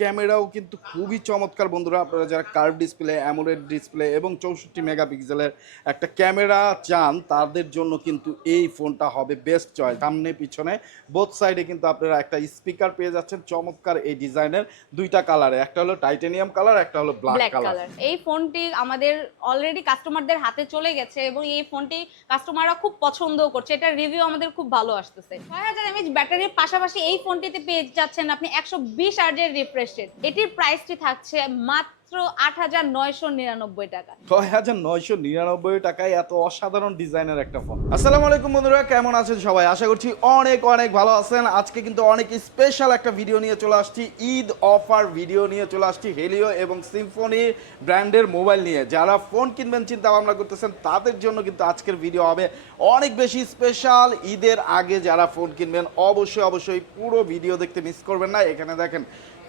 ক্যামেরাও কিন্তু খুবই চমৎকার বন্ধুরা। আপনারা যারা কার্ভ ডিসপ্লে অ্যামোলেড ডিসপ্লে এবং চৌষট্টি মেগাপিক্সেলের একটা ক্যামেরা চান তাদের জন্য কিন্তু এই ফোনটা হবে বেস্ট চয়েস সামনে পিছনে বোথ সাইডে কিন্তু আপনারা একটা স্পিকার পেয়ে যাচ্ছেন চমৎকার এই ডিজাইনের দুইটা কালারে একটা হলো টাইটেনিয়াম কালার একটা হলো ব্ল্যাক কালার এই ফোনটি আমাদের অলরেডি কাস্টমারদের হাতে চলে গেছে এবং এই ফোনটি কাস্টমাররা খুব পছন্দও করছে। এটার রিভিউ আমাদের খুব ভালো আসতেছে। ছয় হাজার এমএচ ব্যাটারির পাশাপাশি এই ফোনটিতে পেয়ে যাচ্ছেন আপনি একশো বিশ আর্জের রিফ্রেশ রেট এটির প্রাইসটি থাকছে মাত্র আট হাজার নয়শো নিরানব্বই টাকা। ছয় হাজার নয়শো নিরানব্বই টাকায় এত অসাধারণ ডিজাইনের একটা ফোন। আসসালামু আলাইকুম বন্ধুরা, কেমন আছেন সবাই? আশা করছি অনেক অনেক ভালো আছেন। আজকে কিন্তু অনেক স্পেশাল একটা ভিডিও নিয়ে চলে আসছি। ঈদ অফার ভিডিও নিয়ে চলে আসছি হেলিও এবং সিম্ফনি ব্র্যান্ডের মোবাইল নিয়ে। যারা ফোন কিনবেন চিন্তা ভাবনা করতেছেন, তাদের জন্য কিন্তু আজকের ভিডিও হবে অনেক বেশি স্পেশাল ঈদের আগে যারা ফোন কিনবেন, অবশ্যই অবশ্যই পুরো ভিডিও দেখতে মিস করবেন না। এখানে দেখেন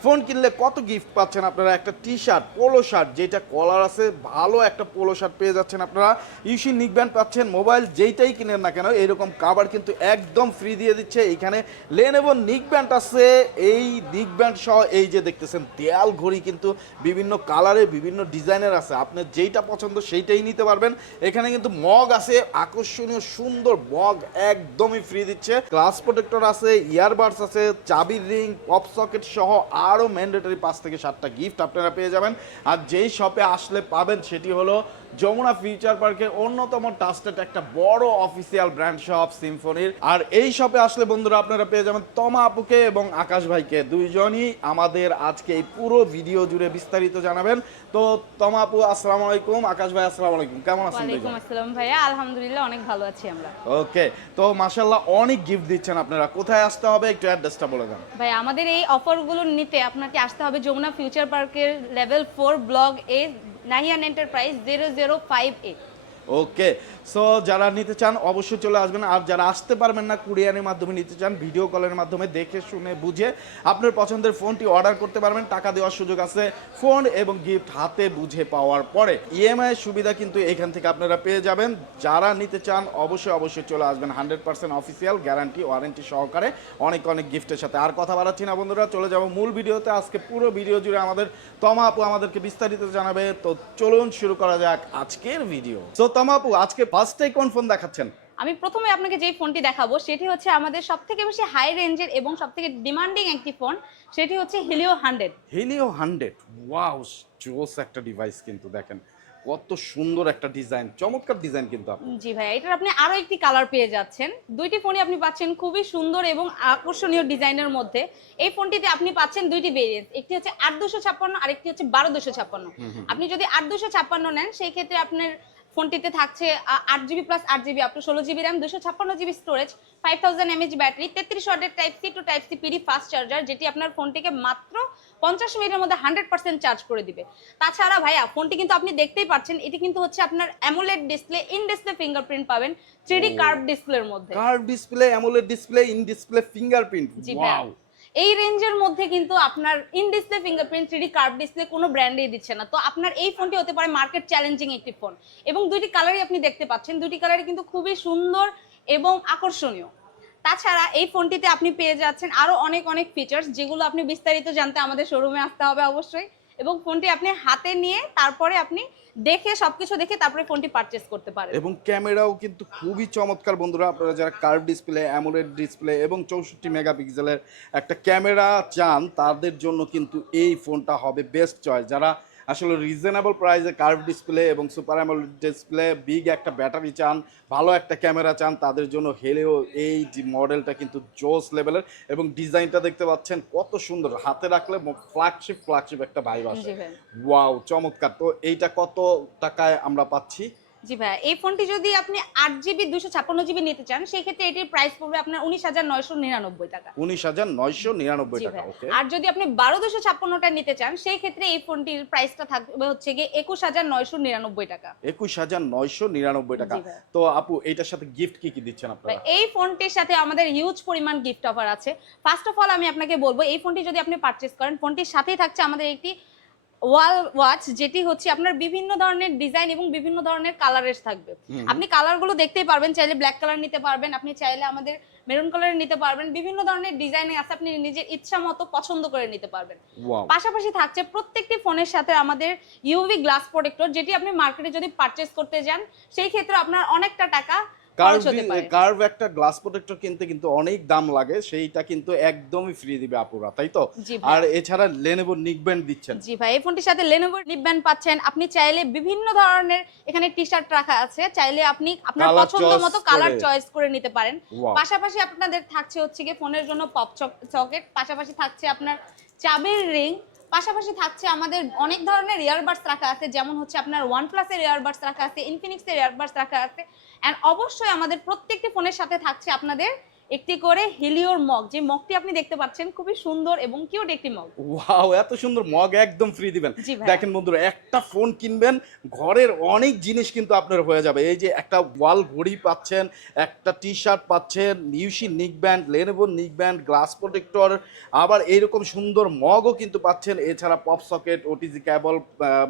ফোন কিনলে কত গিফট পাচ্ছেন আপনারা? একটা টি শার্ট পোলো শার্ট যেটা কলার আছে, ভালো একটা পোলো শার্ট পেয়ে যাচ্ছেন আপনারা। ইউসি নিক ব্যান্ড পাচ্ছেন মোবাইল যেইটাই কিনেন না কেন, এরকম কাভার কিন্তু একদম ফ্রি দিয়ে দিচ্ছে। এইখানে লেন এবং নিক ব্যান্ড আছে, এই নিক ব্যান্ড সহ, এই যে দেখতেছেন, দেয়াল ঘড়ি কিন্তু বিভিন্ন কালারে বিভিন্ন ডিজাইনের আছে। আপনার যেইটা পছন্দ সেইটাই নিতে পারবেন। এখানে কিন্তু মগ আছে, আকর্ষণীয়, সুন্দর মগ একদমই ফ্রি দিচ্ছে। গ্লাস প্রোটেক্টর আছে ইয়ারবাডস আছে, চাবির রিং পপ সকেট সহ আরও ম্যান্ডেটরি পাঁচ থেকে সাতটা গিফট আপনারা পেয়ে যাবেন। আর যেই শপে আসলে পাবেন সেটি হলো যমুনা ফিউচার পার্কের অন্যতম টাস্টেড একটা বড় অফিসিয়াল ব্র্যান্ড শপ সিম্ফনির। আর এই শপে আসলে বন্ধুরা আপনারা পেয়ে যাবেন তমা আপুকে এবং আকাশ ভাইকে। দুইজনই আমাদের আজকে এই পুরো ভিডিও জুড়ে বিস্তারিত জানাবেন। তো তমা আপু আসসালামু আলাইকুম। আকাশ ভাই আসসালামু আলাইকুম। কেমন আছেন ওয়ালাইকুম আসসালাম ভাইয়া। আলহামদুলিল্লাহ অনেক ভালো আছি আমরা। ওকে। তো মাশাল্লাহ অনেক গিফট দিচ্ছেন আপনারা। কোথায় আসতে হবে? একটু অ্যাড্রেসটা বলে দেন। ভাই আমাদের এই অফারগুলো নিতে আপনাকে আসতে হবে যমুনা ফিউচার পার্কের level four block A Nahiyan enterprise zero zero five A okay so যারা নিতে চান, অবশ্যই চলে আসবেন। আর যারা আসতে পারবেন না, কুরিয়ারের মাধ্যমে নিতে চান, ভিডিও কলের মাধ্যমে দেখে, শুনে, বুঝে, আপনার পছন্দের ফোনটি অর্ডার করতে পারবেন। টাকা দেওয়ার সুযোগ আছে ফোন এবং গিফট হাতে বুঝে পাওয়ার পরে। ইএমআই সুবিধা কিন্তু এখান থেকে আপনারা পেয়ে যাবেন। যারা নিতে চান, অবশ্যই অবশ্যই চলে আসবেন। Hundred percent official guarantee, warranty সহকারে অনেক অনেক গিফটের সাথে। আর কথা বাড়াচ্ছি না, বন্ধুরা, চলে যাব মূল ভিডিওতে। আজকে পুরো ভিডিও জুড়ে আমাদের তমা আপু আমাদেরকে বিস্তারিত জানাবে। তো চলুন শুরু করা যাক আজকের ভিডিও। তো তমা আপু, আজকে ফার্স্টে কোন ফোন দেখাচ্ছেন। আমি প্রথমে আপনাকে যেই ফোনটি দেখাবো সেটি হচ্ছে আমাদের সব থেকে বেশি হাই রেঞ্জের এবং সব থেকে ডিমান্ডিং একটি ফোন সেটি হচ্ছে Helio hundred Helio hundred wow জোস একটা ডিভাইস কিন্তু দেখেন। কত সুন্দর একটা ডিজাইন চমৎকার ডিজাইন কিন্তু আপনি জি ভাই এটার আপনি আরও একটি কালার পেয়ে যাচ্ছেন। দুইটি ফোনই আপনি পাচ্ছেন খুবই সুন্দর এবং আকর্ষণীয় ডিজাইনের মধ্যে। এই ফোনটিতে আপনি পাচ্ছেন দুইটি ভেরিয়েন্ট একটি হচ্ছে আট দুশো ছাপ্পান্ন আর একটি হচ্ছে বারো দুশো ছাপ্পান্ন। আপনি যদি আট দুশো ছাপ্পান্ন নেন সেই ক্ষেত্রে আপনার ফোনটিতে থাকছে আট জিবি প্লাস আট জিবি আপনার ষোলো জিবি র্যাম দুশো ছাপ্পান্ন GB storage five thousand MH battery তেত্রিশ ওয়াটের type C to type C PD fast charger যেটি আপনার ফোনটিকে মাত্র পঞ্চাশ মিনিটের মধ্যে হান্ড্রেড পার্সেন্ট চার্জ করে দিবে তাছাড়া ভাইয়া ফোনটি কিন্তু আপনি দেখতেই পাচ্ছেন এটি কিন্তু হচ্ছে আপনার AMOLED display in display fingerprint পাবেন থ্রি ও। কার্ভ ডিসপ্লের মধ্যে কার display AMOLED display in display fingerprint জি ভাইয়া। এই রেঞ্জের মধ্যে কিন্তু আপনার in display fingerprint three curve display কোনো ব্র্যান্ডেই দিচ্ছে না। তো আপনার এই ফোনটি হতে পারে মার্কেট চ্যালেঞ্জিং একটি ফোন এবং দুইটি কালারই আপনি দেখতে পাচ্ছেন। দুটি কালারই কিন্তু খুবই সুন্দর এবং আকর্ষণীয়। তাছাড়া এই ফোনটিতে আপনি পেয়ে যাচ্ছেন আরও অনেক অনেক ফিচার্স যেগুলো আপনি বিস্তারিত জানতে আমাদের শোরুমে আসতে হবে অবশ্যই। এবং ফোনটি আপনি হাতে নিয়ে তারপরে আপনি দেখে, সবকিছু দেখে তারপরে ফোনটি পারচেস করতে পারেন। এবং ক্যামেরাও কিন্তু খুবই চমৎকার বন্ধুরা, আপনারা যারা কার্ভ ডিসপ্লে অ্যামোলেড ডিসপ্লে এবং চৌষট্টি মেগাপিক্সেলের একটা ক্যামেরা চান, তাদের জন্য কিন্তু এই ফোনটা হবে বেস্ট চয়েস যারা আসলে রিজনেবল প্রাইসে কার্ভ ডিসপ্লে এবং সুপার অ্যামল ডিসপ্লে বিগ একটা ব্যাটারি চান ভালো একটা ক্যামেরা চান তাদের জন্য হেলেও এই যে মডেলটা কিন্তু জোস লেভেলের এবং ডিজাইনটা দেখতে পাচ্ছেন কত সুন্দর। হাতে রাখলে ফ্ল্যাগশিপ ফ্ল্যাগশিপ একটা ভাইব আসে। ওয়াও চমৎকার। তো এইটা কত টাকায় আমরা পাচ্ছি? জি ভাইয়া এই ফোনটি যদি আপনি আট জিবি দুশো ছাপ্পান্ন জিবি নিতে চান সেই ক্ষেত্রে এটির প্রাইস পড়বে আপনার উনিশ হাজার নয়শো নিরানব্বই টাকা। উনিশ হাজার নয়শো নিরানব্বই টাকা ওকে আর যদি আপনি বারো দুশো ছাপ্পান্নটা নিতে চান সেই ক্ষেত্রে এই ফোনটির প্রাইসটা থাকবে হচ্ছে গিয়ে একুশ হাজার নয়শো নিরানব্বই টাকা। একুশ হাজার নয়শো নিরানব্বই টাকা। তো আপু এটার সাথে গিফট কি কি দিচ্ছেন ভাই, আপনারা এই ফোনটির সাথে আমাদের হিউজ পরিমাণ গিফট অফার আছে। ফার্স্ট অফ অল আমি আপনাকে বলব এই ফোনটি যদি আপনি পারচেস করেন ফোনটির সাথেই থাকছে আমাদের একটি ওয়াল ওয়াচ যেটি হচ্ছে আপনার বিভিন্ন ধরনের ডিজাইন এবং বিভিন্ন ধরনের কালারের থাকবে। আপনি কালারগুলো দেখতেই পারবেন চাইলে ব্ল্যাক কালার নিতে পারবেন আপনি চাইলে আমাদের মেরুন কালার নিতে পারবেন বিভিন্ন ধরনের ডিজাইনে আছে আপনি নিজের ইচ্ছা মতো পছন্দ করে নিতে পারবেন। পাশাপাশি থাকছে প্রত্যেকটি ফোনের সাথে আমাদের ইউভি গ্লাস প্রোটেক্টর যেটি আপনি মার্কেটে যদি পারচেস করতে যান সেই ক্ষেত্রে আপনার অনেকটা টাকা পারে। কার্ভ একটা গ্লাস প্রোটেক্টর কিনতে কিন্তু অনেক দাম লাগে সেইটা কিন্তু একদমই ফ্রি দিবে আপুরা তাই তো? আর এছাড়া লেনেভো নিকব্যান্ড দিচ্ছেন। জি ভাই এই ফোনটির সাথে লেনোভো নিবব্যান্ড পাচ্ছেন। আপনি চাইলে বিভিন্ন ধরনের এখানে টি শার্ট রাখা আছে চাইলে আপনি আপনার পছন্দ মতো কালার চয়েস করে নিতে পারেন। পাশাপাশি আপনাদের থাকছে হচ্ছে গিয়ে ফোনের জন্য পপ সকেট পাশাপাশি থাকছে আপনার চাবির রিং পাশাপাশি থাকছে আমাদের অনেক ধরনের ইয়ারবাডস রাখা আছে, যেমন হচ্ছে আপনার ওয়ান প্লাসের ইয়ারবাডস রাখা আছে ইনফিনিক্সের ইয়ারবাডস রাখা আছে অ্যান্ড অবশ্যই আমাদের প্রত্যেকটি ফোনের সাথে থাকছে আপনাদের একটি করে হিলিওর মগ যে মগটি আপনি দেখতে পাচ্ছেন খুবই সুন্দর এবং কিউট একটি মগ। ওয়াও এত সুন্দর মগ একদম ফ্রি দিবেন। দেখেন বন্ধুরা একটা ফোন কিনবেন ঘরের অনেক জিনিস কিন্তু আপনার হয়ে যাবে। এই যে একটা ওয়াল ঘড়ি পাচ্ছেন একটা টি শার্ট পাচ্ছেন ইউসি neckband Lenovo neckband glass protector আবার এইরকম সুন্দর মগও কিন্তু পাচ্ছেন। এছাড়া pop socket OTG cable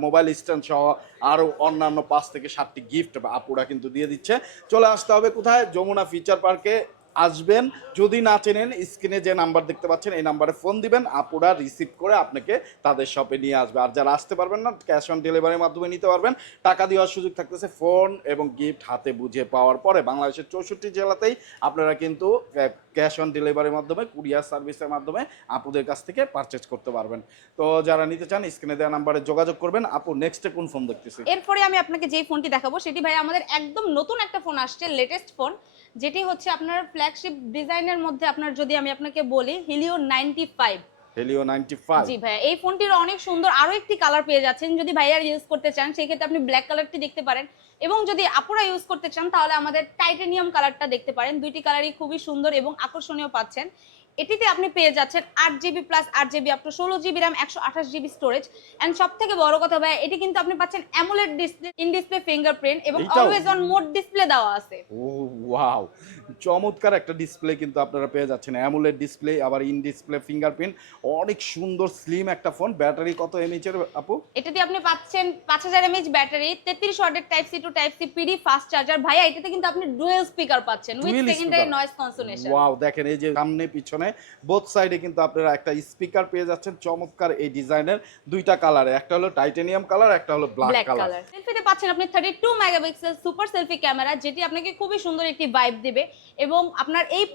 mobile stand সহ আরও অন্যান্য পাঁচ থেকে সাতটি গিফট আপুরা কিন্তু দিয়ে দিচ্ছে। চলে আসতে হবে কোথায়? যমুনা ফিচার পার্কে আসবেন। যদি না চেনেন, স্ক্রিনে যে নাম্বার দেখতে পাচ্ছেন, এই নাম্বারে ফোন দিবেন, আপুরা রিসিভ করে আপনাকে তাদের শপে নিয়ে আসবে। আর যারা আসতে পারবেন না ক্যাশ অন ডেলিভারির মাধ্যমে নিতে পারবেন। টাকা দেওয়ার সুযোগ থাকতেছে ফোন এবং গিফট হাতে বুঝে পাওয়ার পরে বাংলাদেশের চৌষট্টি জেলাতেই আপনারা কিন্তু ক্যাশ অন ডেলিভারির মাধ্যমে কুরিয়ার সার্ভিসের মাধ্যমে আপুদের কাছ থেকে পারচেজ করতে পারবেন। তো যারা নিতে চান, স্ক্রিনে দেওয়া নাম্বারে যোগাযোগ করবেন। আপু নেক্সটে কোন ফোন দেখতেছি এরপরে আমি আপনাকে যেই ফোনটি দেখাবো, সেটি ভাই আমাদের একদম নতুন একটা ফোন আসছে লেটেস্ট ফোন যেটি হচ্ছে আপনার ফ্ল্যাগশিপ ডিজাইনের মধ্যে আপনার যদি আমি আপনাকে বলি Helio ninety five Helio ninety five জি ভাইয়া এই ফোনটির অনেক সুন্দর আরও একটি কালার পেয়ে যাচ্ছেন। যদি ভাইয়ার ইউজ করতে চান সেই ক্ষেত্রে আপনি ব্ল্যাক কালারটি দেখতে পারেন। এবং যদি আপুরা ইউজ করতে চান তাহলে আমাদের টাইটেনিয়াম কালারটা দেখতে পারেন। দুইটি কালারই খুবই সুন্দর এবং আকর্ষণীয় পাচ্ছেন। এটিতে আপনি পেয়ে যাচ্ছেন আট জিবি প্লাস আট জিবি আপ টু ষোলো জিবি র্যাম একশো আঠাশ জিবি স্টোরেজ অ্যান্ড সব থেকে বড় কথা ভাই এটি কিন্তু আপনি পাচ্ছেন AMOLED display in display fingerprint এবং? অলওয়েজ অন মোড ডিসপ্লে দেওয়া আছে। ও ওয়াও চমৎকার একটা ডিসপ্লে কিন্তু আপনারা পেয়ে যাচ্ছেন। অ্যামুলেট ডিসপ্লে আবার ইন ডিসপ্লে ফিঙ্গারপ্রিন্ট অনেক সুন্দর স্লিম একটা ফোন ব্যাটারি কত এমএইচ এর আপু? এটাতে আপনি পাচ্ছেন পাঁচ হাজার এমএইচ ব্যাটারি তেত্রিশ ওয়াটের type C to type C PD fast charger ভাইয়া এটাতে কিন্তু আপনি ডুয়েল স্পিকার পাচ্ছেন with secondary noise cancellation wow দেখেন এই যে সামনে পিছনে বোথ সাইডে কিন্তু আপনারা একটা স্পিকার পেয়ে যাচ্ছেন। চমৎকার এই ডিজাইনের দুইটা কালারে একটা হলো টাইটেনিয়াম কালার একটা হলো ব্ল্যাক কালার সেলফিতে পাচ্ছেন আপনি thirty two megapixel super selfie camera যেটি আপনাকে খুবই সুন্দর একটি ভাইব দেবে। এবং আপনার এই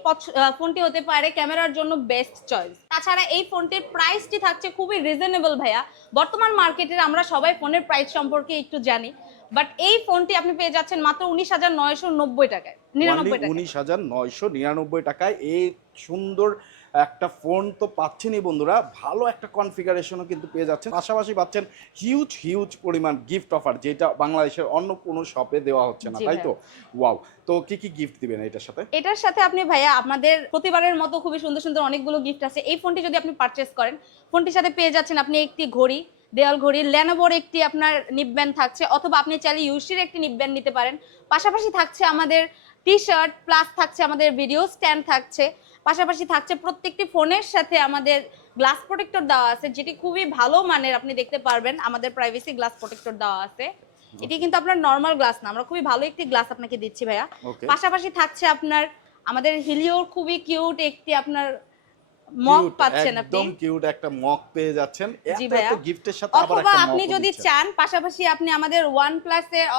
ফোনটি হতে পারে ক্যামেরার জন্য বেস্ট চয়েস তাছাড়া এই ফোনটির প্রাইসটি থাকছে খুবই রিজনেবল ভাইয়া। বর্তমান মার্কেটের আমরা সবাই ফোনের প্রাইস সম্পর্কে একটু জানি। বাট এই ফোনটি আপনি পেয়ে যাচ্ছেন মাত্র উনিশ হাজার নয়শো নব্বই টাকায় নিরানব্বই উনিশ হাজার নয়শো নিরানব্বই টাকায়। এই সুন্দর একটা ফোন তো পাচ্ছেনই বন্ধুরা। ভালো একটা কনফিগারেশনও কিন্তু পেয়ে যাচ্ছেন। পাশাপাশি পাচ্ছেন হিউজ হিউজ পরিমাণ গিফট অফার যেটা বাংলাদেশের অন্য কোনো শপে দেওয়া হচ্ছে না তাই তো? ওয়াও তো কি কি গিফট দিবেন এটার সাথে? এটার সাথে আপনি ভাইয়া আমাদের প্রতিবারের মতো খুবই সুন্দর সুন্দর অনেকগুলো গিফট আছে। এই ফোনটি যদি আপনি পারচেস করেন ফোনটির সাথে পেয়ে যাচ্ছেন আপনি একটি ঘড়ি দেওয়াল ঘড়ি ল্যানোভোর একটি আপনার নিবব্যান্ড থাকছে অথবা আপনি চাইলে ইউসির একটি নিবব্যান্ড নিতে পারেন। পাশাপাশি থাকছে আমাদের টি শার্ট প্লাস থাকছে আমাদের ভিডিও স্ট্যান্ড থাকছে। পাশাপাশি থাকছে প্রত্যেকটি ফোনের সাথে আমাদের গ্লাস প্রোটেক্টর দেওয়া আছে যেটি খুবই ভালো মানের আপনি দেখতে পারবেন। আমাদের প্রাইভেসি গ্লাস প্রোটেক্টর দেওয়া আছে। এটি কিন্তু আপনার নর্মাল গ্লাস না আমরা খুবই ভালো একটি গ্লাস আপনাকে দিচ্ছি ভাইয়া। পাশাপাশি থাকছে আপনার আমাদের হিলিওর খুবই কিউট একটি আপনার মগ পাচ্ছেন আপনি। একদম কিউট একটা মক পেয়ে যাচ্ছেন। জি এত এত গিফটের সাথে আবার একটা আপনি যদি চান পাশাপাশি আপনি আমাদের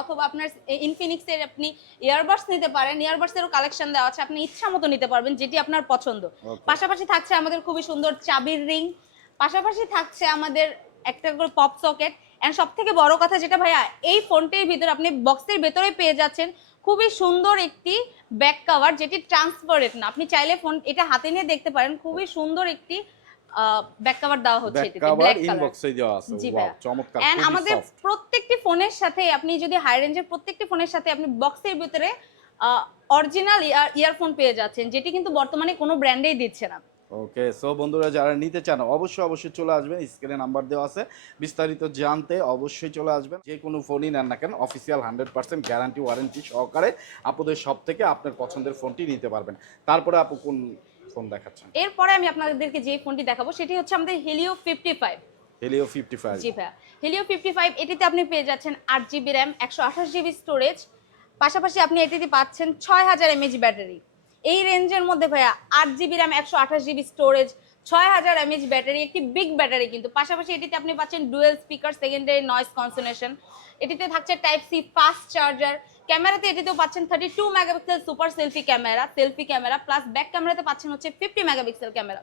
অথবা আপনার এর আপনি ইয়ারবাডস নিতে পারেন। ইয়ারবাডস এরও কালেকশন দেওয়া আছে। আপনি ইচ্ছা মতো নিতে পারবেন যেটি আপনার পছন্দ। পাশাপাশি থাকছে আমাদের খুবই সুন্দর চাবির রিং। পাশাপাশি থাকছে আমাদের একটা করে পপ সকেট এন্ড সব থেকে বড় কথা যেটা ভাইয়া এই ফোনটির ভিতরে আপনি বক্সের ভেতরে পেয়ে যাচ্ছেন খুবই সুন্দর একটি ব্যাক কভার যেটি ট্রান্সপারেন্ট না। আপনি চাইলে ফোন এটা হাতে নিয়ে দেখতে পারেন খুবই সুন্দর একটি ব্যাক কভার দেওয়া হচ্ছে এটিতে ব্ল্যাক ইনবক্সে দেওয়া আছে। ওয়াও চমৎকার এন্ড আমাদের প্রত্যেকটি ফোনের সাথে আপনি যদি হাই রেঞ্জের প্রত্যেকটি ফোনের সাথে আপনি বক্সের ভিতরে অরিজিনাল ইয়ারফোন পেয়ে যাচ্ছেন যেটি কিন্তু বর্তমানে কোনো ব্র্যান্ডেই দিচ্ছে না। ওকে সো বন্ধুরা যারা নিতে চান অবশ্যই অবশ্যই চলে আসবেন। স্ক্রিনে নাম্বার দেওয়া আছে। বিস্তারিত জানতে অবশ্যই চলে আসবেন। যে কোনো ফোনই নেন না কেন official hundred percent guarantee warranty সহকারে আপনাদের সব থেকে আপনার পছন্দের ফোনটি নিতে পারবেন। তারপরে আপু কোন ফোন দেখাচ্ছেন? এরপরে আমি আপনাদেরকে যে ফোনটি দেখাবো সেটি হচ্ছে আমাদের Helio fifty five Helio fifty five জি ভাইয়া। হেলিও ফিফটি ফাইভ এটিতে আপনি পেয়ে যাচ্ছেন আট জিবি র্যাম একশো আঠাশ জিবি স্টোরেজ পাশাপাশি আপনি এটিতে পাচ্ছেন ছয় হাজার এমএইচ ব্যাটারি এই রেঞ্জের মধ্যে ভাইয়া আট জিবি র্যাম একশো আঠাশ জিবি স্টোরেজ ছয় হাজার এমএইচ ব্যাটারি একটি বিগ ব্যাটারি কিন্তু। পাশাপাশি এটিতে আপনি পাচ্ছেন dual speaker secondary noise cancellation এটিতে থাকছে টাইপ সি ফাস্ট চার্জার ক্যামেরাতে এটিতেও পাচ্ছেন thirty two megapixel super selfie camera selfie camera plus back ক্যামেরাতে পাচ্ছেন হচ্ছে ফিফটি মেগাপিক্সেল ক্যামেরা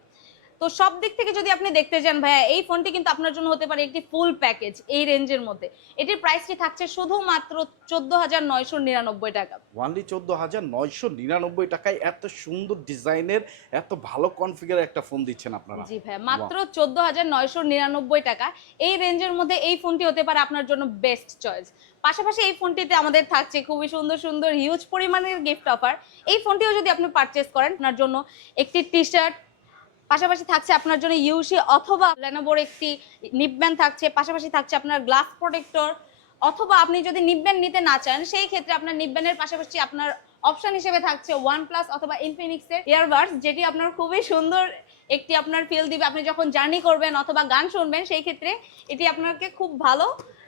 তো সব দিক থেকে যদি আপনি দেখতে চান ভাইয়া এই ফোনটি কিন্তু আপনার জন্য হতে পারে একটি ফুল প্যাকেজ এই রেঞ্জের মধ্যে। এটির প্রাইসটি থাকছে শুধুমাত্র চোদ্দ হাজার নয়শো নিরানব্বই টাকা। ওয়ানলি চোদ্দ হাজার নয়শো নিরানব্বই টাকায় এত সুন্দর ডিজাইনের এত ভালো কনফিগার একটা ফোন দিচ্ছেন আপনারা। জি ভাইয়া মাত্র চোদ্দ হাজার নয়শো নিরানব্বই টাকা। এই রেঞ্জের মধ্যে এই ফোনটি হতে পারে আপনার জন্য বেস্ট চয়েস পাশাপাশি এই ফোনটিতে আমাদের থাকছে খুবই সুন্দর সুন্দর হিউজ পরিমাণের গিফট অফার এই ফোনটিও যদি আপনি পারচেস করেন আপনার জন্য একটি টি শার্ট পাশাপাশি থাকছে আপনার জন্য ইউসি অথবা লেনোভোর একটি নিবব্যান্ড থাকছে পাশাপাশি থাকছে আপনার গ্লাস প্রোটেক্টর অথবা আপনি যদি নিবব্যান্ড নিতে না চান সেই ক্ষেত্রে আপনার নিবব্যান্ডের পাশাপাশি আপনার অপশন হিসেবে থাকছে ওয়ান প্লাস অথবা ইনফিনিক্সের ইয়ারবাডস যেটি আপনার খুবই সুন্দর একটি আপনার ফিল দিবে। আপনি যখন জার্নি করবেন অথবা গান শুনবেন সেই ক্ষেত্রে এটি আপনাকে খুব ভালো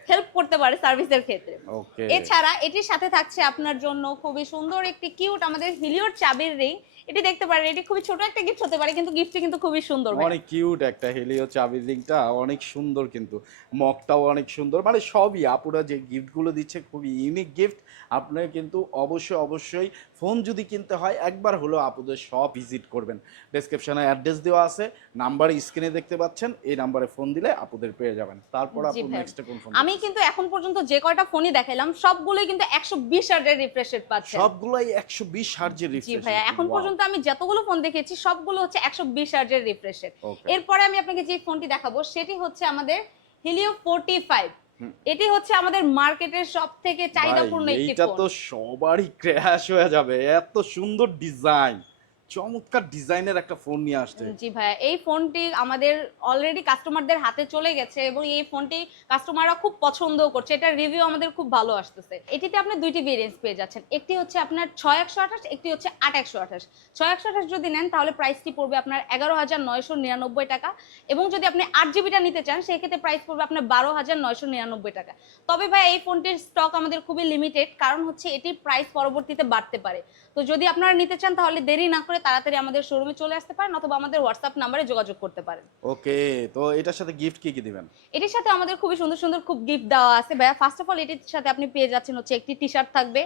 হেল্প করতে পারে সার্ভিসের ক্ষেত্রে। এছাড়া এটির সাথে থাকছে আপনার জন্য খুবই সুন্দর একটি কিউট আমাদের হিলিওর চাবির রিং এটি দেখতে পারেন এটি খুবই ছোট একটা গিফট হতে পারে কিন্তু গিফটটি কিন্তু খুবই সুন্দর। অনেক কিউট একটা হেলিও চাবি রিংটা অনেক সুন্দর কিন্তু। মগটাও অনেক সুন্দর। মানে সবই আপুরা যে গিফটগুলো দিচ্ছে খুবই ইউনিক গিফট আপনারা কিন্তু অবশ্যই অবশ্যই ফোন যদি কিনতে হয় একবার হলো আপুদের সব ভিজিট করবেন। ডেসক্রিপশনে অ্যাড্রেস দেওয়া আছে নাম্বার স্ক্রিনে দেখতে পাচ্ছেন এই নাম্বারে ফোন দিলে আপুদের পেয়ে যাবেন। তারপর জি আপু নেক্সট কোন ফোন আমি কিন্তু এখন পর্যন্ত যে কয়টা ফোনই দেখাইলাম সবগুলোই কিন্তু একশো বিশ হার্টের রিফ্রেশ রেট পাচ্ছে। সবগুলাই একশো বিশ হার্জের জি রিফ্রেশ ভাইয়া। এখন পর্যন্ত আমি যতগুলো ফোন দেখেছি সবগুলো হচ্ছে একশো বিশ হার্টের রিফ্রেশ রেট এরপরে আমি আপনাকে যে ফোনটি দেখাবো সেটি হচ্ছে আমাদের হিলিও ফোরটি ফাইভ এটি হচ্ছে আমাদের মার্কেটের সব থেকে চাহিদাপূর্ণ একটি ফোন এটা তো সবারই ক্র্যাশ হয়ে যাবে। এত সুন্দর ডিজাইন চমৎকার ডিজাইনের একটা ফোন নিয়ে আসছে। জি ভাইয়া, এই ফোনটি আমাদের অলরেডি কাস্টমারদের হাতে চলে গেছে এবং এই ফোনটি কাস্টমাররা খুব পছন্দ করছে। এটার রিভিউ আমাদের খুব ভালো আসতেছে। এটিতে আপনি দুইটি ভেরিয়েন্স পেয়ে যাচ্ছেন। একটি হচ্ছে আপনার ছয় একশো আঠাশ, একটি হচ্ছে আট একশো আঠাশ। ছয় একশো আঠাশ যদি নেন, তাহলে প্রাইসটি পড়বে আপনার এগারো হাজার নয়শো নিরানব্বই টাকা এবং যদি আপনি আট জিবিটা নিতে চান সেই ক্ষেত্রে প্রাইস পড়বে আপনার বারো হাজার নয়শো নিরানব্বই টাকা। তবে ভাই এই ফোনটির স্টক আমাদের খুবই লিমিটেড কারণ হচ্ছে এটির প্রাইস পরবর্তীতে বাড়তে পারে। তো যদি আপনারা নিতে চান, তাহলে দেরি না করে তাড়াতাড়ি আমাদের শোরুমে চলে আসতে পারেন অথবা আমাদের হোয়াটসঅ্যাপ নাম্বারে যোগাযোগ করতে পারেন। ওকে তো এটার সাথে গিফট কি কি দিবেন? এটির সাথে আমাদের খুবই সুন্দর সুন্দর খুব গিফট দেওয়া আছে। ভাইয়া ফার্স্ট অফ অল এটির সাথে আপনি পেয়ে যাচ্ছেন হচ্ছে একটি টি শার্ট থাকবে।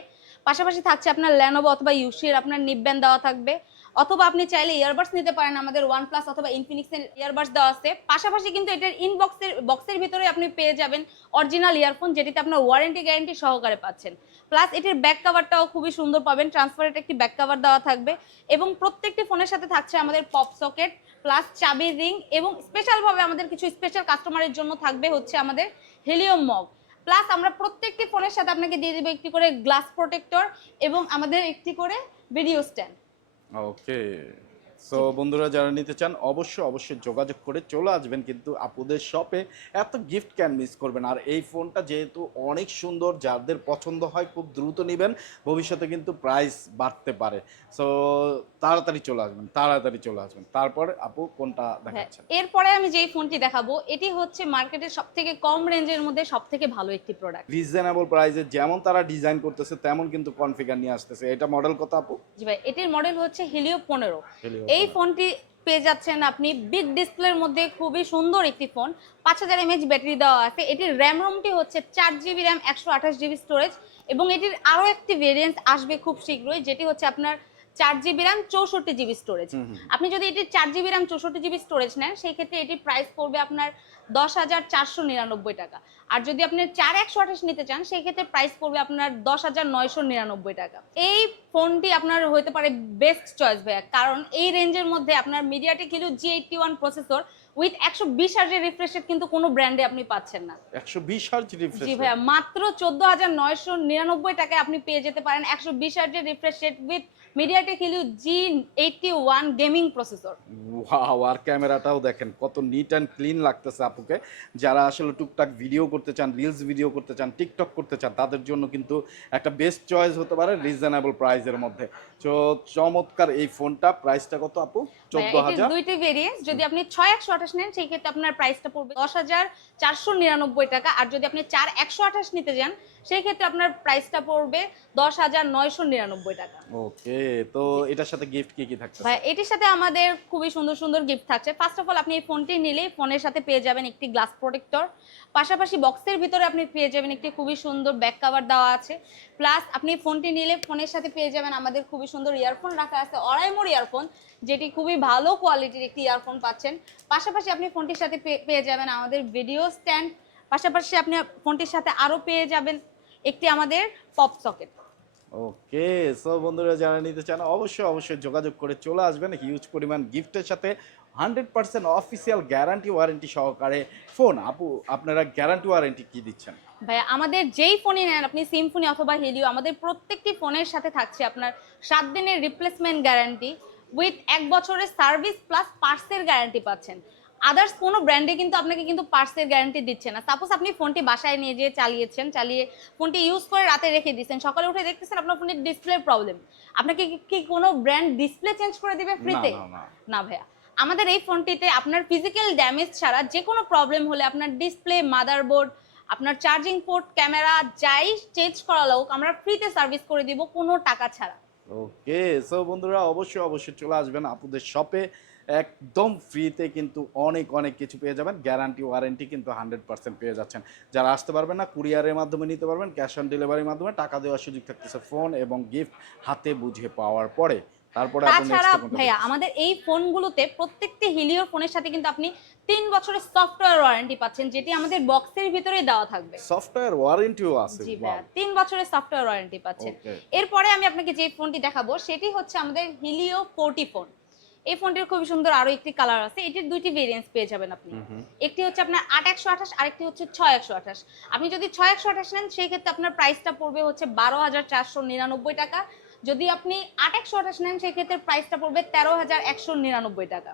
পাশাপাশি থাকছে আপনার ল্যানোভো অথবা ইউসির আপনার নিবব্যান্ড দেওয়া থাকবে। অথবা আপনি চাইলে ইয়ারবাডস নিতে পারেন, আমাদের ওয়ান প্লাস অথবা ইনফিনিক্সের ইয়ারবাডস দেওয়া আছে। পাশাপাশি কিন্তু এটার ইনবক্সের বক্সের ভিতরে আপনি পেয়ে যাবেন অরিজিনাল ইয়ারফোন যেটিতে আপনার ওয়ারেন্টি গ্যারেন্টি সহকারে পাচ্ছেন। প্লাস এটির ব্যাক কাভারটাও খুবই সুন্দর পাবেন। ট্রান্সপারেন্ট একটি ব্যাক কাভার দেওয়া থাকবে। এবং প্রত্যেকটি ফোনের সাথে থাকছে আমাদের পপ সকেট প্লাস চাবির রিং এবং স্পেশালভাবে আমাদের কিছু স্পেশাল কাস্টমারের জন্য থাকবে হচ্ছে আমাদের হেলিয়াম মগ প্লাস আমরা প্রত্যেকটি ফোনের সাথে আপনাকে দিয়ে দেবো একটি করে গ্লাস প্রোটেক্টর এবং আমাদের একটি করে ভিডিও স্ট্যান্ড ওকে সো বন্ধুরা যারা নিতে চান অবশ্যই অবশ্যই যোগাযোগ করে চলে আসবেন কিন্তু আপুদের শপে এত গিফট ক্যান মিস করবেন। আর এই ফোনটা যেহেতু অনেক সুন্দর যাদের পছন্দ হয় খুব দ্রুত নেবেন। ভবিষ্যতে কিন্তু প্রাইস বাড়তে পারে। সো তাড়াতাড়ি চলে আসবেন তাড়াতাড়ি চলে আসবেন। তারপর আপু কোনটা হ্যাঁ, দেখাচ্ছেন এরপরে আমি যেই ফোনটি দেখাবো এটি হচ্ছে মার্কেটের সব থেকে কম রেঞ্জের মধ্যে সব থেকে ভালো একটি প্রোডাক্ট রিজনেবল প্রাইসে যেমন তারা ডিজাইন করতেছে তেমন কিন্তু কনফিগার নিয়ে আসতেছে। এটা মডেল কত আপু? জি ভাই এটির মডেল হচ্ছে হিলিও পনেরো। এই ফোনটি পেয়ে যাচ্ছেন আপনি বিগ ডিসপ্লের মধ্যে, খুবই সুন্দর একটি ফোন পাঁচ হাজার এমএচ ব্যাটারি দেওয়া আছে। এটির র্যাম রোমটি হচ্ছে চার জিবি র্যাম একশো আঠাশ জিবি স্টোরেজ এবং এটির আরও একটি ভেরিয়েন্স আসবে খুব শীঘ্রই, যেটি হচ্ছে আপনার চার জিবি র্যাম চৌষট্টি জিবি স্টোরেজ। আপনি যদি এটি চার জিবি র্যাম চৌষট্টি জিবি স্টোরেজ নেন সেই ক্ষেত্রে এটি প্রাইস পড়বে আপনার দশ হাজার চারশো নিরানব্বই টাকা। আর যদি আপনি চার একশো আঠাশ নিতে চান সেই ক্ষেত্রে প্রাইস পড়বে আপনার দশ হাজার নয়শো নিরানব্বই টাকা। এই ফোনটি আপনার হতে পারে বেস্ট চয়েস ভাইয়া। কারণ এই রেঞ্জের মধ্যে আপনার MediaTek Helio G eighty one processor with একশো বিশ হাজার রিফ্রেশের কিন্তু কোনো ব্র্যান্ডে আপনি পাচ্ছেন না। একশো বিশ হার্জ রিফ্রেশ জি ভাইয়া মাত্র চোদ্দ হাজার নয়শো নিরানব্বই টাকায় আপনি পেয়ে যেতে পারেন একশো বিশ হাজার refresh rate with MediaTek Helio G eighty one gaming processor wow আর ক্যামেরাটাও দেখেন কত নিট অ্যান্ড ক্লিন লাগতেছে আপুকে। যারা আসলে টুকটাক ভিডিও করতে চান রিলস ভিডিও করতে চান টিকটক করতে চান তাদের জন্য কিন্তু একটা বেস্ট চয়েস হতে পারে রিজনেবল প্রাইসের মধ্যে। তো চমৎকার এই ফোনটা প্রাইসটা কত আপু? দুইটি ভেরিয়েন্ট যদি আপনি ছয় একশো আঠাশ নেন সেই ক্ষেত্রে আপনার প্রাইসটা পড়বে দশ হাজার চারশো নিরানব্বই টাকা। আর যদি আপনি চার একশো আঠাশ নিতে যান সেই ক্ষেত্রে আপনার প্রাইসটা পড়বে দশ হাজার নয়শো নিরানব্বই টাকা। ওকে তো এটার সাথে গিফট কি কি থাকছে ভাই এটির সাথে আমাদের খুবই সুন্দর সুন্দর গিফট থাকছে। ফার্স্ট অফ অল আপনি এই ফোনটি নিলেই ফোনের সাথে পেয়ে যাবেন একটি গ্লাস প্রোটেক্টর পাশাপাশি বক্সের ভিতরে আপনি পেয়ে যাবেন একটি খুবই সুন্দর ব্যাক কাভার দেওয়া আছে। প্লাস আপনি ফোনটি নিলে ফোনের সাথে পেয়ে যাবেন আমাদের খুবই সুন্দর ইয়ারফোন রাখা আছে অরাইমোর ইয়ারফোন যেটি খুবই ভালো কোয়ালিটির একটি ইয়ারফোন পাচ্ছেন। পাশাপাশি আপনি ফোনটির সাথে পেয়ে যাবেন আমাদের ভিডিও স্ট্যান্ড পাশাপাশি আপনি ফোনটির সাথে আরও পেয়ে যাবেন। একটি আমাদের পপ সকেট ওকে সো বন্ধুরা যারা নিতে চান অবশ্যই অবশ্যই যোগাযোগ করে চলে আসবেন। হিউজ পরিমাণ গিফটের সাথে hundred percent official guarantee warranty সহকারে ফোন আপু আপনারা গ্যারান্টি ওয়ারেন্টি কি দিচ্ছেন? ভাই আমাদের যেই ফোনই নেন আপনি সিমফোনি অথবা হেলিও আমাদের প্রত্যেকটি ফোনের সাথে থাকছে আপনার সাত দিনের রিপ্লেসমেন্ট গ্যারান্টি উইথ এক বছরের সার্ভিস প্লাস পার্সের গ্যারান্টি পাচ্ছেন। আদার্স কোনো ব্র্যান্ডে কিন্তু আপনাকে কিন্তু পার্সের গ্যারান্টি দিচ্ছে না। সাপোজ আপনি ফোনটি বাসায় নিয়ে যেয়ে চালিয়েছেন চালিয়ে ফোনটি ইউজ করে রাতে রেখে দিয়েছেন সকালে উঠে দেখতেছেন আপনার ফোনের ডিসপ্লে প্রবলেম আপনাকে কি- কোনো ব্র্যান্ড ডিসপ্লে চেঞ্জ করে দিবে ফ্রিতে। না ভাইয়া। আমাদের এই ফোনটিতে আপনার ফিজিক্যাল ড্যামেজ ছাড়া যে কোনো প্রবলেম হলে আপনার ডিসপ্লে মাদারবোর্ড আপনার চার্জিং পোর্ট ক্যামেরা যাই চেঞ্জ করা হোক আমরা ফ্রিতে সার্ভিস করে দিব কোনো টাকা ছাড়া। ওকে সো বন্ধুরা অবশ্যই অবশ্যই চলে আসবেন আপুদের শপে একদম ফ্রিতে কিন্তু অনেক অনেক কিছু পেয়ে যাবেন। গ্যারান্টি ওয়ারেন্টি কিন্তু হান্ড্রেড পার্সেন্ট পেয়ে যাচ্ছেন। যারা আসতে পারবেন না কুরিয়ারের মাধ্যমে নিতে পারবেন ক্যাশ অন ডেলিভারির মাধ্যমে টাকা দেওয়ার সুযোগ থাকতেছে ফোন এবং গিফট হাতে বুঝে পাওয়ার পরে। তারপরে তাছাড়া ভাইয়া আমাদের এই ফোনগুলোতে প্রত্যেকটি হিলিওর ফোনের সাথে কিন্তু আপনি তিন বছরের সফটওয়্যার ওয়ারেন্টি পাচ্ছেন যেটি আমাদের বক্সের ভিতরে দেওয়া থাকবে। সফটওয়্যার ওয়ারেন্টিও আছে জি ভাইয়া তিন বছরের সফটওয়্যার ওয়ারেন্টি পাচ্ছেন। এরপরে আমি আপনাকে যে ফোনটি দেখাবো সেটি হচ্ছে আমাদের হিলিও ফোরটি ফোন এই ফোনটির খুবই সুন্দর আরও একটি কালার আছে। এটির দুইটি ভেরিয়েন্স পেয়ে যাবেন আপনি। একটি হচ্ছে আপনার আট একশো আঠাশ আরেকটি হচ্ছে ছয় একশো আঠাশ। আপনি যদি ছয় একশো আঠাশ নেন সেই ক্ষেত্রে আপনার প্রাইসটা পড়বে হচ্ছে বারো হাজার চারশো নিরানব্বই টাকা। যদি আপনি আট একশো আঠাশ নেন সেই ক্ষেত্রে প্রাইসটা পড়বে তেরো হাজার একশো নিরানব্বই টাকা।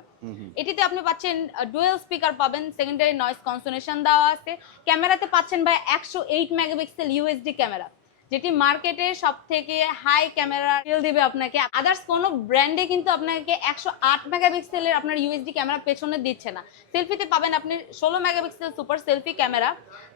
এটিতে আপনি পাচ্ছেন ডুয়েল স্পিকার পাবেন সেকেন্ডারি নয়েস কনসোনেশন দেওয়া আছে। ক্যামেরাতে পাচ্ছেন ভাই একশো এইট মেগাপিক্সেল ইউএসডি ক্যামেরা। যেটি মার্কেটে সব থেকে হাই ক্যামেরা ফিল দিবে আপনাকে। আদার্স কোনো ব্র্যান্ডে কিন্তু আপনাকে একশো আট মেগাপিক্সেলের আপনার ইউএসডি ক্যামেরা পেছনে দিচ্ছে না। সেলফিতে পাবেন আপনি ষোলো মেগাপিক্সেল সুপার সেলফি ক্যামেরা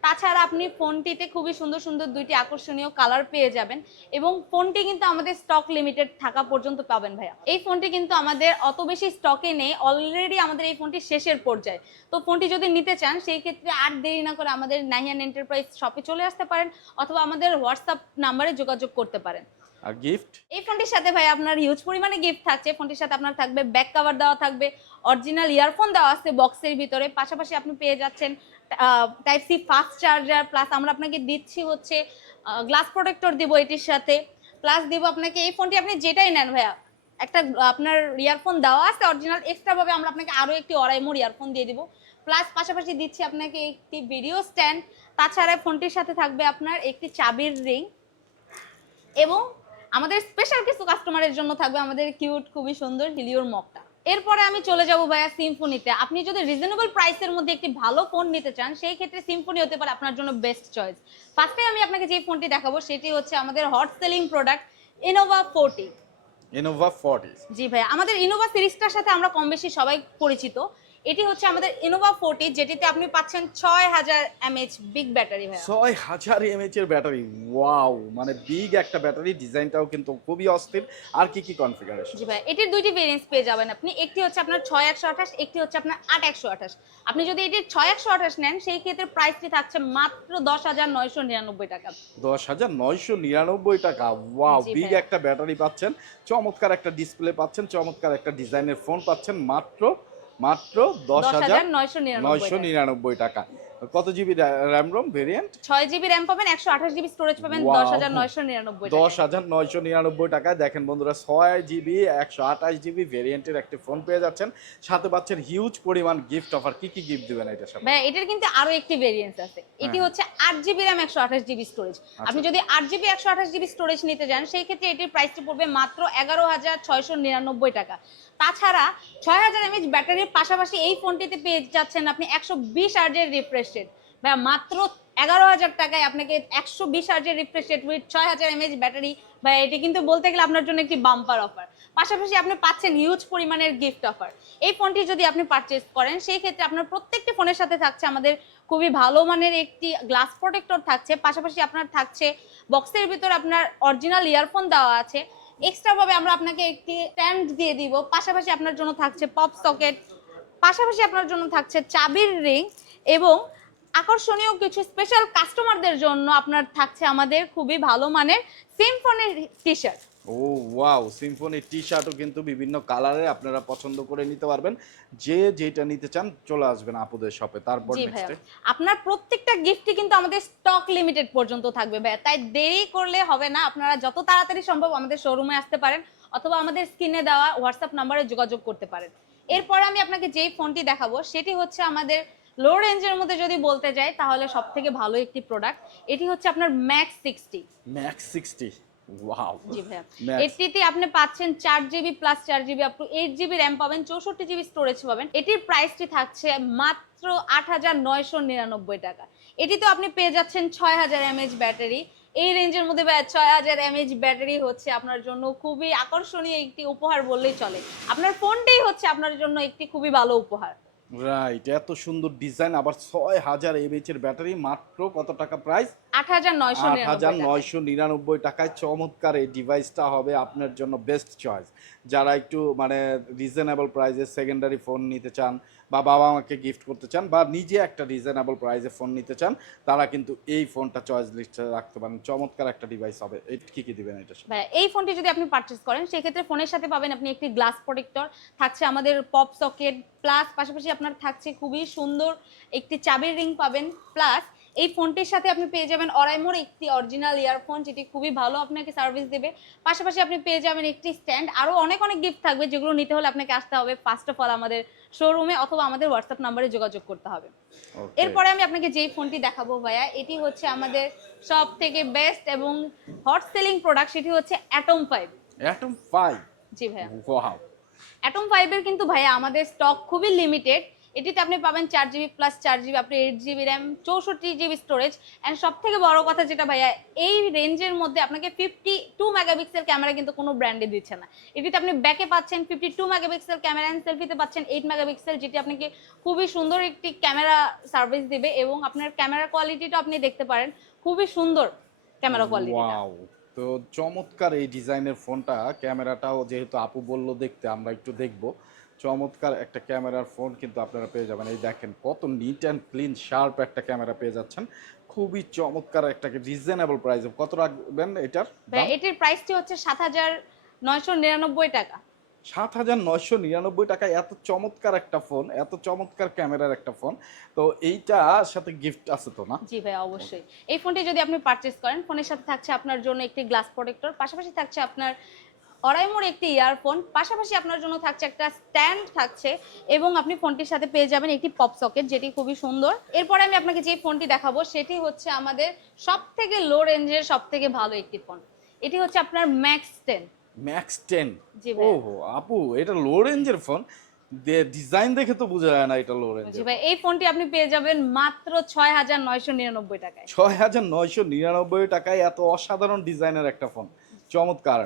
তাছাড়া আপনি ফোনটিতে খুবই সুন্দর সুন্দর দুইটি আকর্ষণীয় কালার পেয়ে যাবেন এবং ফোনটি কিন্তু আমাদের স্টক লিমিটেড থাকা পর্যন্ত পাবেন ভাইয়া। এই ফোনটি কিন্তু আমাদের অত বেশি স্টকে নেই অলরেডি আমাদের এই ফোনটি শেষের পর্যায়ে। তো ফোনটি যদি নিতে চান, সেই ক্ষেত্রে আর দেরি না করে আমাদের নাহিয়ান এন্টারপ্রাইজ শপে চলে আসতে পারেন অথবা আমাদের হোয়াটসঅ্যাপ নাম্বারে যোগাযোগ করতে পারেন। আর গিফট এই ফোনটির সাথে ভাই আপনার হিউজ পরিমাণে গিফট থাকছে। ফোনটির সাথে আপনার থাকবে ব্যাক কভার দেওয়া থাকবে। অরিজিনাল ইয়ারফোন দেওয়া আছে বক্সের ভিতরে। পাশাপাশি আপনি পেয়ে যাচ্ছেন type C fast charger plus আমরা আপনাকে দিচ্ছি হচ্ছে গ্লাস প্রোটেক্টর দিব এটির সাথে। প্লাস দিব আপনাকে এই ফোনটি আপনি যেটাই নেন ভাইয়া একটা আপনার ইয়ারফোন দেওয়া আছে অরিজিনাল এক্সট্রা ভাবে আমরা আপনাকে আরও একটি অরাইমোর ইয়ারফোন দিয়ে দিব। প্লাস পাশাপাশি দিচ্ছি আপনাকে একটি ভিডিও স্ট্যান্ড তাছাড়া ফোনটির সাথে থাকবে আপনার একটি চাবির রিং এবং আমাদের স্পেশাল কিছু কাস্টমারের জন্য থাকবে আমাদের কিউট খুবই সুন্দর হিলিওর মকটা এরপরে আমি চলে যাব ভাইয়া সিম্ফনিতে আপনি যদি রিজনেবল প্রাইসের মধ্যে একটি ভালো ফোন নিতে চান সেই ক্ষেত্রে সিম্ফনি হতে পারে আপনার জন্য বেস্ট চয়েস ফার্স্টে আমি আপনাকে যে ফোনটি দেখাবো সেটি হচ্ছে আমাদের hot selling product Innova forty Innova forty জি ভাইয়া আমাদের ইনোভা সিরিজটার সাথে আমরা কম বেশি সবাই পরিচিত। এটি হচ্ছে আমাদের ইনোভা ফোরটি যেটিতে আপনি পাচ্ছেন ছয় হাজার এমএইচ বিগ ব্যাটারি ভাইয়া। ছয় হাজার এমএচ এর ব্যাটারি ওয়াও মানে বিগ একটা ব্যাটারি ডিজাইনটাও কিন্তু খুবই অস্থির। আর কি কি কনফিগারেশন জি ভাই এটির দুইটি ভেরিয়েন্স পেয়ে যাবেন আপনি। একটি হচ্ছে আপনার ছয় একশো আঠাশ একটি হচ্ছে আপনার আট একশো আঠাশ। আপনি যদি এটির ছয় একশো আঠাশ নেন সেই ক্ষেত্রে প্রাইসটি থাকছে মাত্র দশ হাজার নয়শো নিরানব্বই টাকা। দশ হাজার নয়শো নিরানব্বই টাকা ওয়াও বিগ একটা ব্যাটারি পাচ্ছেন। চমৎকার একটা ডিসপ্লে পাচ্ছেন চমৎকার একটা ডিজাইনের ফোন পাচ্ছেন মাত্র মাত্র দশ হাজার নয়শো নিরানব্বই টাকা। কত জিবি র্যাম রোম ভেরিয়েন্ট ছয় জিবি র্যাম পাবেন একশো আঠাশ জিবি স্টোরেজ পাবেন. দশ হাজার নয়শো নিরানব্বই দশ হাজার নয়শো নিরানব্বই টাকায়। দেখেন বন্ধুরা ছয় জিবি একশো আঠাশ জিবি ভেরিয়েন্টের একটি ফোন পেয়ে যাচ্ছেন। সাথে পাচ্ছেন হিউজ পরিমাণ গিফট অফার কি কি গিফট দিবেন এটার সাথে? ভাই এটার কিন্তু আরও একটি ভেরিয়েন্ট আছে। এটি হ্যাঁ। হচ্ছে আট জিবি র্যাম একশো আঠাশ জিবি স্টোরেজ আপনি যদি আট জিবি একশো আঠাশ জিবি স্টোরেজ নিতে যান সেই ক্ষেত্রে এটির প্রাইসটি পড়বে মাত্র এগারো হাজার ছয়শো নিরানব্বই টাকা। তাছাড়া ছয় হাজার এমএইচ ব্যাটারির পাশাপাশি এই ফোনটিতে পেয়ে যাচ্ছেন আপনি একশো বিশ আর্জের রিফ্রেশ রেট ভাই মাত্র এগারো হাজার টাকায় আপনাকে একশো বিশ হাজার রিফ্রেশ উইথ ছয় হাজার এমএচ ব্যাটারি বা এটি কিন্তু বলতে গেলে আপনার জন্য একটি বাম্পার অফার পাশাপাশি আপনি পাচ্ছেন হিউজ পরিমাণের গিফট অফার এই ফোনটি যদি আপনি পারচেস করেন, সেই ক্ষেত্রে আপনার প্রত্যেকটি ফোনের সাথে থাকছে আমাদের খুবই ভালো মানের একটি গ্লাস প্রোটেক্টর থাকছে। পাশাপাশি আপনার থাকছে বক্সের ভিতর আপনার অরিজিনাল ইয়ারফোন দেওয়া আছে। এক্সট্রা ভাবে আমরা আপনাকে একটি স্ট্যান্ড দিয়ে দিব। পাশাপাশি আপনার জন্য থাকছে পপ সকেট পাশাপাশি আপনার জন্য থাকছে চাবির রিং এবং আকর্ষণীয় কিছু স্পেশাল কাস্টমারদের জন্য আপনার থাকছে আমাদের খুবই ভালো মানের সিম্ফনের টি শার্ট ও ওয়াও সিম্ফনি টি শার্টও কিন্তু বিভিন্ন কালারে আপনারা পছন্দ করে নিতে পারবেন। যে যেটা নিতে চান চলে আসবেন আপুদের শপে তারপর আপনার প্রত্যেকটা গিফটই কিন্তু আমাদের স্টক লিমিটেড পর্যন্ত থাকবে ভাইয়া। তাই দেরি করলে হবে না। আপনারা যত তাড়াতাড়ি সম্ভব আমাদের শোরুমে আসতে পারেন অথবা আমাদের স্ক্রিনে দেওয়া হোয়াটসঅ্যাপ নাম্বারে যোগাযোগ করতে পারেন। এরপরে আমি আপনাকে যেই ফোনটি দেখাবো সেটি হচ্ছে আমাদের লো রেঞ্জের মধ্যে যদি বলতে যাই তাহলে সব থেকে ভালো একটি প্রোডাক্ট এটি হচ্ছে আপনার Max sixty Max sixty wow জি ভাইয়া। Max। এটিতে আপনি পাচ্ছেন চার জিবি প্লাস চার GB up to eight GB RAM পাবেন চৌষট্টি জিবি স্টোরেজ পাবেন। এটির প্রাইসটি থাকছে মাত্র আট হাজার নয়শো নিরানব্বই টাকা। এটিতে আপনি পেয়ে যাচ্ছেন ছয় হাজার এমএইচ ব্যাটারি এই রেঞ্জের মধ্যে ছয় হাজার এমএইচ ব্যাটারি হচ্ছে আপনার জন্য খুবই আকর্ষণীয় একটি উপহার বললেই চলে। আপনার ফোনটাই হচ্ছে আপনার জন্য একটি খুবই ভালো উপহার। রাইট এত সুন্দর ডিজাইন আবার ছয় হাজার এমএইচ এর ব্যাটারি মাত্র কত টাকা প্রাইস আট হাজার নয়শো হাজার নয়শো নিরানব্বই টাকায় চমৎকার এই ডিভাইসটা হবে আপনার জন্য বেস্ট চয়েস যারা একটু মানে রিজনেবল প্রাইসে সেকেন্ডারি ফোন নিতে চান বা বাবা মাকে গিফট করতে চান বা নিজে একটা রিজনেবল প্রাইসে ফোন নিতে চান, তারা কিন্তু এই ফোনটা চয়েস লিস্টে রাখতে পারেন। চমৎকার একটা ডিভাইস হবে। কি কি দিবেন এটা এই ফোনটি যদি আপনি পারচেস করেন, সেক্ষেত্রে ফোনের সাথে পাবেন আপনি একটি গ্লাস প্রোটেক্টর থাকছে আমাদের পপ সকেট প্লাস পাশাপাশি আপনার থাকছে খুবই সুন্দর একটি চাবির রিং পাবেন প্লাস এই ফোনটির সাথে আপনি পেয়ে যাবেন অরাইমোর একটি অরিজিনাল ইয়ারফোন যেটি খুবই ভালো আপনাকে সার্ভিস দেবে। পাশাপাশি আপনি পেয়ে যাবেন একটি স্ট্যান্ড আরও অনেক অনেক গিফট থাকবে, যেগুলো নিতে হলে আপনাকে আসতে হবে। ফার্স্ট অফ অল আমাদের শোরুমে অথবা আমাদের হোয়াটসঅ্যাপ নাম্বারে যোগাযোগ করতে হবে। এরপরে আমি আপনাকে যেই ফোনটি দেখাবো ভাইয়া এটি হচ্ছে আমাদের সব থেকে বেস্ট এবং হট সেলিং প্রোডাক্ট সেটি হচ্ছে অ্যাটম ফাইভ অ্যাটম ফাইভ জি ভাইয়া। ওয়াও অ্যাটম ফাইভের কিন্তু ভাইয়া আমাদের স্টক খুবই লিমিটেড এটিতে আপনি পাবেন চার জিবি প্লাস চার জিবি, আপনি এইট জিবি র্যাম চৌষট্টি জিবি স্টোরেজ অ্যান্ড সব থেকে বড় কথা যেটা ভাইয়া, এই রেঞ্জের মধ্যে আপনাকে ফিফটি টু মেগাপিক্সেল ক্যামেরা কিন্তু কোনো ব্র্যান্ডে দিচ্ছে না। এটিতে আপনি ব্যাকে পাচ্ছেন fifty two megapixel camera and সেলফিতে পাচ্ছেন এইট মেগাপিক্সেল যেটি আপনাকে খুবই সুন্দর একটি ক্যামেরা সার্ভিস দেবে এবং আপনার ক্যামেরা কোয়ালিটিটা আপনি দেখতে পারেন, খুবই সুন্দর ক্যামেরা কোয়ালিটিটা ওয়াও তো চমৎকার এই ডিজাইনের ফোনটা ক্যামেরাটাও যেহেতু আপু বলল দেখতে, আমরা একটু দেখব। চমৎকার একটা ক্যামেরার ফোন কিন্তু আপনারা পেয়ে যাবেন। এই দেখেন কত নিট অ্যান্ড ক্লিন শার্প একটা ক্যামেরা পেয়ে যাচ্ছেন। খুবই চমৎকার একটা রিজনেবল প্রাইস কত রাখবেন এটার এটির প্রাইসটি হচ্ছে সাত হাজার নয়শো নিরানব্বই টাকা। সাত হাজার নয়শো নিরানব্বই টাকায় এত চমৎকার একটা ফোন এত চমৎকার ক্যামেরার একটা ফোন। তো এইটার সাথে গিফট আছে তো না? জি ভাই অবশ্যই। এই ফোনটি যদি আপনি পারচেস করেন ফোনের সাথে থাকছে আপনার জন্য একটি গ্লাস প্রোটেক্টর পাশাপাশি থাকছে আপনার অরাইমোর একটি ইয়ারফোন পাশাপাশি আপনার জন্য থাকছে একটা স্ট্যান্ড থাকছে এবং আপনি ফোনটির সাথে পেয়ে যাবেন একটি পপ সকেট যেটি খুবই সুন্দর। এরপরে আমি আপনাকে যে ফোনটি দেখাবো সেটি হচ্ছে আমাদের সব থেকে লো রেঞ্জের সব থেকে ভালো একটি ফোন এটি হচ্ছে আপনার ম্যাক্স টেন ম্যাক্স টেন ওহো আপু এটা লো রেঞ্জের ফোন ডিজাইন দেখে তো বোঝা যায় না এটা লো জি রেঞ্জের ভাই এই ফোনটি আপনি পেয়ে যাবেন মাত্র ছয় হাজার নয়শো নিরানব্বই টাকায়। ছয় হাজার নয়শো নিরানব্বই টাকায় এত অসাধারণ ডিজাইনের একটা ফোন চমৎকার।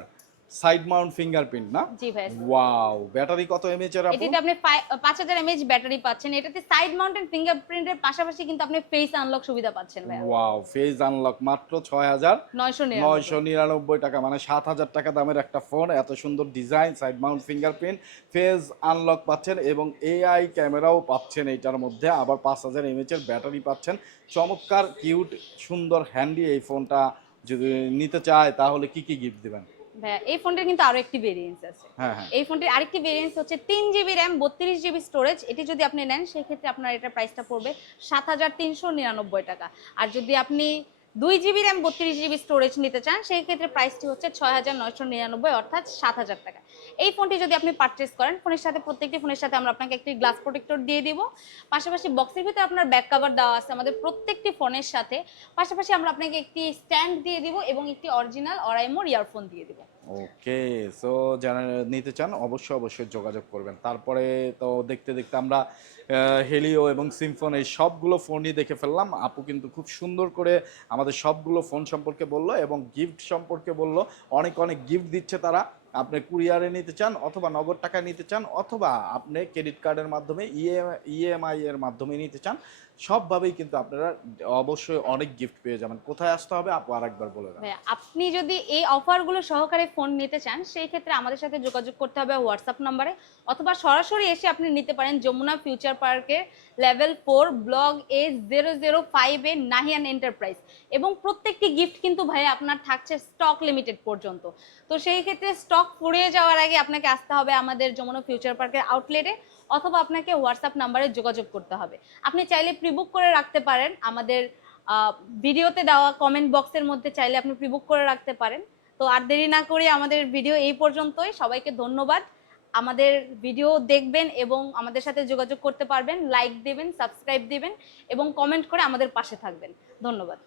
সাইড মাউন্ট ফিঙ্গারপ্রিন্ট না? জি ভাই। ওয়াও ব্যাটারি কত এমএচ এর আপু? এটিতে আপনি পাই- পাঁচ হাজার এমএইচ ব্যাটারি পাচ্ছেন। এটাতে সাইড মাউন্ট মাউন্টেন ফিঙ্গারপ্রিন্টের পাশাপাশি কিন্তু আপনি ফেস আনলক সুবিধা পাচ্ছেন ভাইয়া। ওয়াও ফেজ আনলক মাত্র ছয় হাজার নয়শো নয়শো নিরানব্বই টাকা মানে সাত হাজার টাকা দামের একটা ফোন। এত সুন্দর design side mount fingerprint face unlock পাচ্ছেন এবং এআই ক্যামেরাও পাচ্ছেন এইটার মধ্যে। আবার পাঁচ হাজার এমএচ এর ব্যাটারি পাচ্ছেন। চমৎকার কিউট সুন্দর হ্যান্ডি এই ফোনটা যদি নিতে চায় তাহলে কি কি গিফট দিবেন? ভাইয়া এই ফোনটির কিন্তু আরও একটি ভেরিয়েন্স আছে। হ্যাঁ হ্যাঁ। এই ফোনটির আরেকটি ভেরিয়েন্স হচ্ছে তিন জিবি র্যাম বত্রিশ জিবি স্টোরেজ এটি যদি আপনি নেন সেক্ষেত্রে আপনার এটার প্রাইসটা পড়বে সাত হাজার তিনশো নিরানব্বই টাকা। আর যদি আপনি দুই জিবি র্যাম, বত্রিশ জিবি স্টোরেজ নিতে চান, সেই ক্ষেত্রে প্রাইসটি হচ্ছে ছয় হাজার নয়শো নিরানব্বই, অর্থাৎ সাত হাজার টাকা। এই ফোনটি যদি আপনি পারচেস করেন ফোনের সাথে প্রত্যেকটি ফোনের সাথে আমরা আপনাকে একটি গ্লাস প্রোটেক্টর দিয়ে দিব। পাশাপাশি বক্সের ভিতরে আপনার ব্যাক কাভার দেওয়া আছে আমাদের প্রত্যেকটি ফোনের সাথে। পাশাপাশি আমরা আপনাকে একটি স্ট্যান্ড দিয়ে দিব এবং একটি অরিজিনাল অরাইমোর ইয়ারফোন দিয়ে দিব। ওকে সো যারা নিতে চান অবশ্যই অবশ্যই যোগাযোগ করবেন। তারপরে তো দেখতে দেখতে আমরা হেলিও এবং সিম্ফোন এই সবগুলো ফোনই দেখে ফেললাম। আপু কিন্তু খুব সুন্দর করে আমাদের সবগুলো ফোন সম্পর্কে বলল এবং গিফট সম্পর্কে বলল। অনেক অনেক গিফট দিচ্ছে তারা। আপনি কুরিয়ারে নিতে চান অথবা নগদ টাকা নিতে চান অথবা আপনি ক্রেডিট কার্ডের মাধ্যমে ইএমআই এর মাধ্যমে নিতে চান। সবভাবেই কিন্তু আপনারা অবশ্যই অনেক গিফট পেয়ে যাবেন। কোথায় আসতে হবে আপু আরেকবার বলে দেন আপনি যদি এই অফারগুলো সহকারে ফোন নিতে চান, সেই ক্ষেত্রে আমাদের সাথে যোগাযোগ করতে হবে হোয়াটসঅ্যাপ নাম্বারে অথবা সরাসরি এসে আপনি নিতে পারেন যমুনা ফিউচার পার্কের level four block A zero zero five A Nahiyan enterprise এবং প্রত্যেকটি গিফট কিন্তু ভাই আপনার থাকছে স্টক লিমিটেড পর্যন্ত। তো সেই ক্ষেত্রে স্টক ফুরিয়ে যাওয়ার আগে আপনাকে আসতে হবে আমাদের যমুনা ফিউচার পার্কের আউটলেটে অথবা আপনাকে হোয়াটসঅ্যাপ নাম্বারে যোগাযোগ করতে হবে। আপনি চাইলে প্রিবুক করে রাখতে পারেন। আমাদের ভিডিওতে দেওয়া কমেন্ট বক্সের মধ্যে চাইলে আপনি প্রিবুক করে রাখতে পারেন। তো আর দেরি না করে আমাদের ভিডিও এই পর্যন্তই। সবাইকে ধন্যবাদ। আমাদের ভিডিও দেখবেন এবং আমাদের সাথে যোগাযোগ করতে পারবেন। লাইক দেবেন সাবস্ক্রাইব দেবেন এবং কমেন্ট করে আমাদের পাশে থাকবেন। ধন্যবাদ।